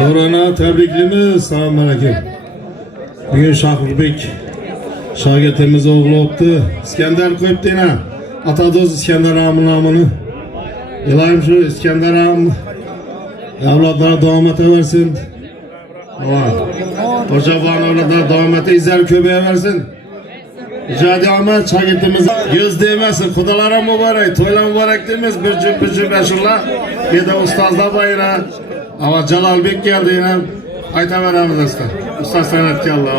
Orana tebriklimiz, selamun aleyküm. Bugün Şahırbek şagirdimiz oğlu oldu. İskender koyup dene. Atadoz İskender ağamın namını. İlayim şu İskender ağam evlatlara devam versin. Hoca bana evlatlara devam izler köbeğe versin. Icadi Ahmet şagirdimiz göz değmesin. Kudalara mübarek, toyla mübarek demez. Bir cüp yaşırlar. Bir de ustazlar bayrağı. Ama Celal Bek geldi yine. Ayta veremiz usta. Usta sanat geldi.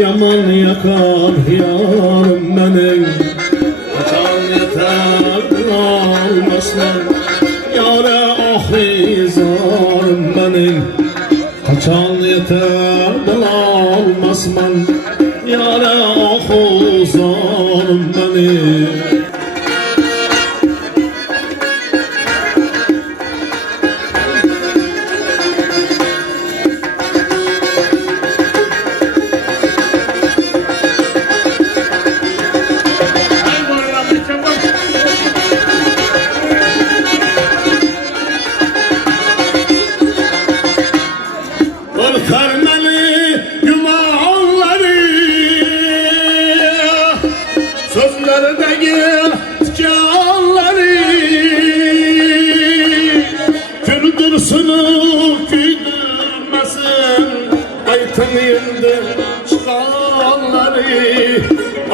Yaman yakar yarım benim. Kaçan yeter almasın yâre ahizarım benim. Kaçan yeter almasın yâre ahizarım benim.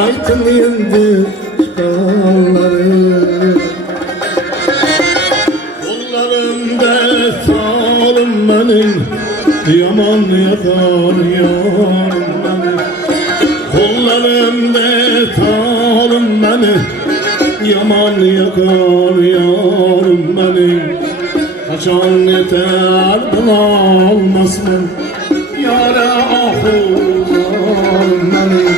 Aytın yendi çıkanları. Kollarımda salım benim. Yaman yakar yarım benim. Kollarımda salım benim. Yaman yakar yarım benim. Kaçan yeter bulamazsın yâre ahuzarım benim.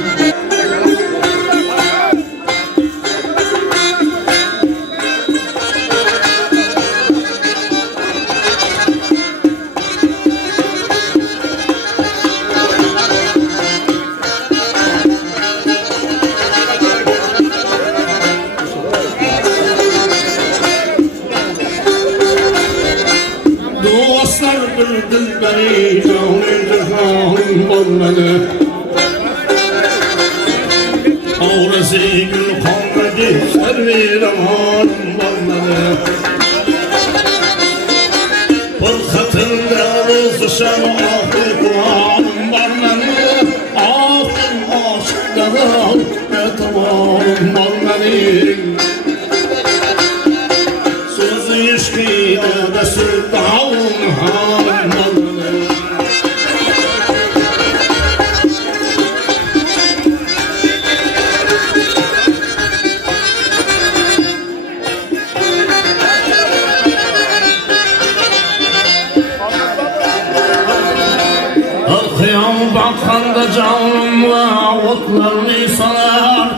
Bildin beni canım cihanım olmadı. Ağrısı gül kalmadı, servi amanım olmadı. Fırkatında rızışan ahı kuanım olmadı. Ahım aşklarım ve tamamım olmadı. Sözü işkide de sultanım halim olmadı. Kıyam bakanda canım ve otlarını sanar.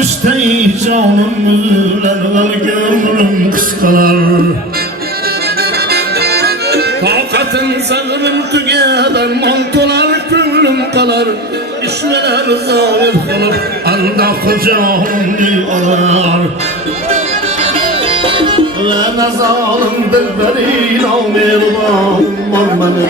Üsteyi canım mühürler gönlüm kıskalar. Takatın sabrım tügeden mantolar kömrüm kalar. İşmeler zahir kalır anda kucağım bir alar. Ve ne zalim dilberin amirman olmalı.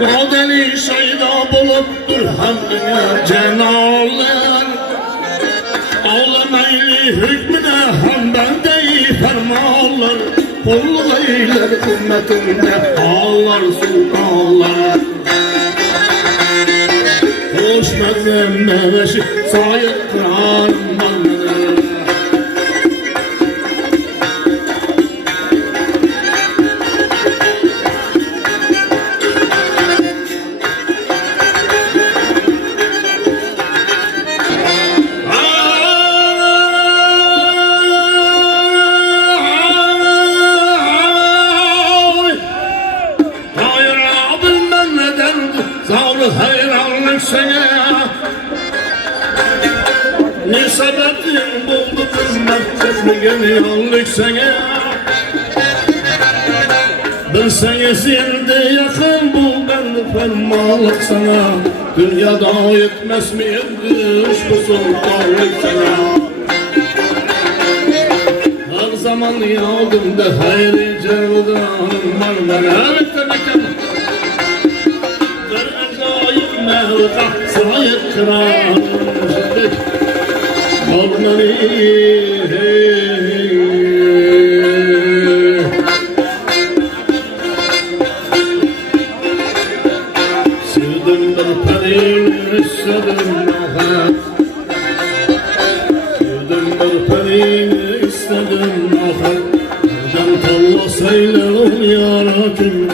Vadeli şeyda buluptur hamdine cenaller. Ağlamaylı hükmüne hem bendeyi fermanlar. Kulluk eyler ümmetinde ağlar sultanlar. Hoş mezemne veşi sayık Kur'an malları. Etmegen yanlık sana bir sene sende yakın bul ben de fermanlık sana dünyada yetmez mi yetmiş bu sultanlık sana her zaman yağdımda hayri cevdanım var bana bekle bir acayip mevka sahip kıran olmanı sevdim bir perin istedim nahat sevdim bir perin istedim nahat nereden tallasayla yarakim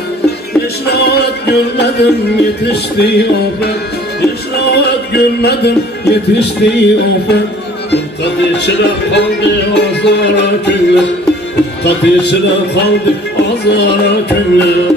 hiç rahat görmedim yetişti afet hiç rahat görmedim yetişti afet Tat içine kaldı azara könlü Tat içine kaldı azara könlü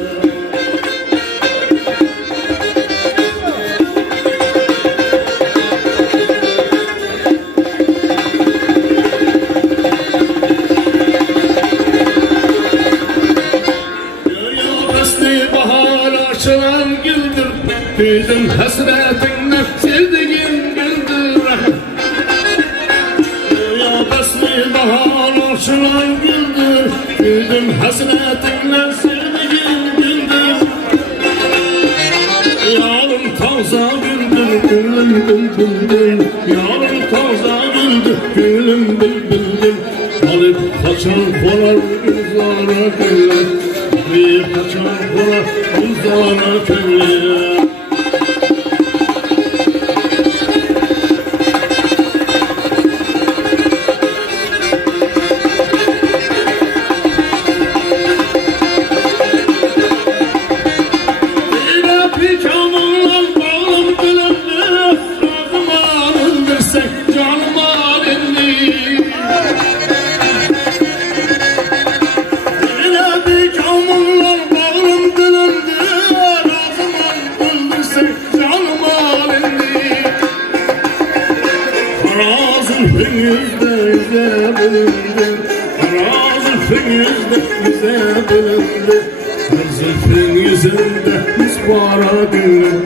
Göğe bahar açılan güldür Büyüdüm hasretinden sevdiğim güldür Bahar açılan güldür Güldüm hasretinle sevdiğim güldür Yarım taza güldür Gülüm bülbüldür Yarım taza güldür Gülüm bülbüldür Alıp kaçan kolar uzara köylü Alıp kaçan kolar uzara köylü Yüzde bölündü Arazifin yüzde bölündü Zülfün yüzünde yüz para gülüm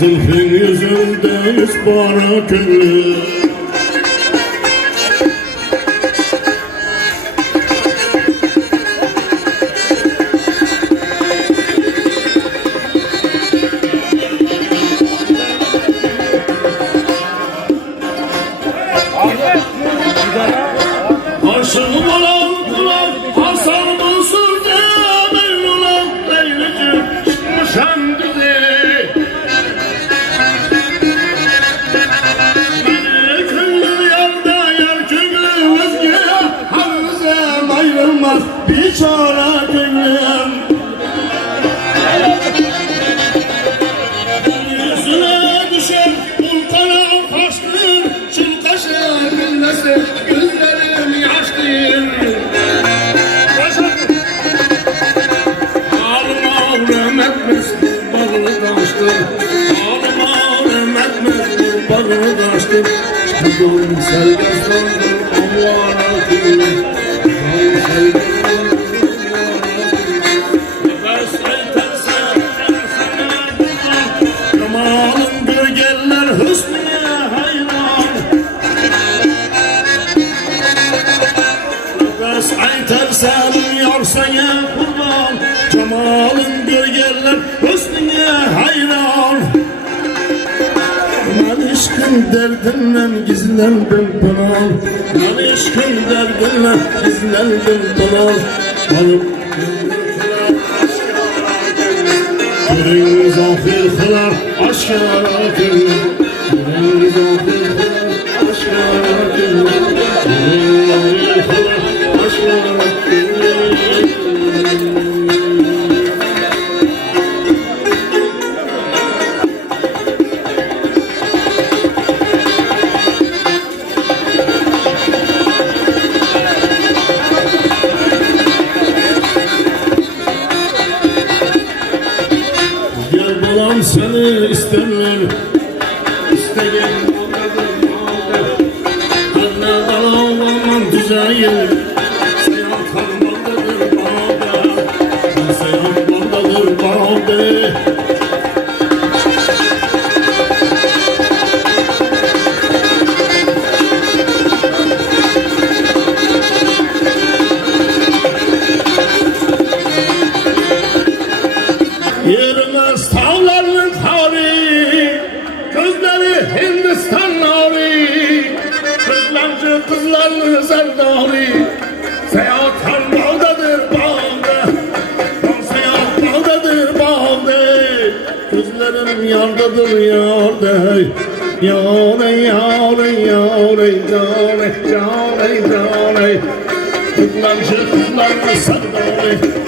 Zülfün yüzünde yüz para gülüm Aşığım olan kulak Hasan Mansur demin ulan Leylici çıkmışam düze Beni köylü yerde yer köylü özge Hamzem ayrılmaz biçare köylüm Yüzüne düşer bulkana kaçtır Çılkaşır millesi gözlerim yaşlıyım Ağlıma ağrım etmez bağlı taştır Ağlıma ağrım etmez bağlı taştır Bugün selgazlandım Allah'a kıyım Bugün selgazlandım Nefes aytarsa Yamalın gölgeler hüsnüne hayran Nefes aytarsan yar sana kurban Cemalın gölgeler hüsnüne hayran Ben aşkın derdinle gizlendim pınar Ben aşkın derdinle gizlendim pınar Alıp Gülün zafir kılar aşkara gülüm Gülün zafir kılar aşkara gülüm Gülün zafir kılar aşkara gülüm Seni isterler İsteyen Anne ağlamam düze değil. Seyahat harmandadır bağda, seyahat harmandadır bağda. Yürümez tağların hari, gözleri Hindistan nari, kızlarcı kızlarlı zerdari. Seyahat harmandadır bağda, seyahat bağdadır bağda. Gözlerim yardadır yarda, yâre yâre yâre yâre yâre yâre. Kızlarcı kızlarlı zerdari.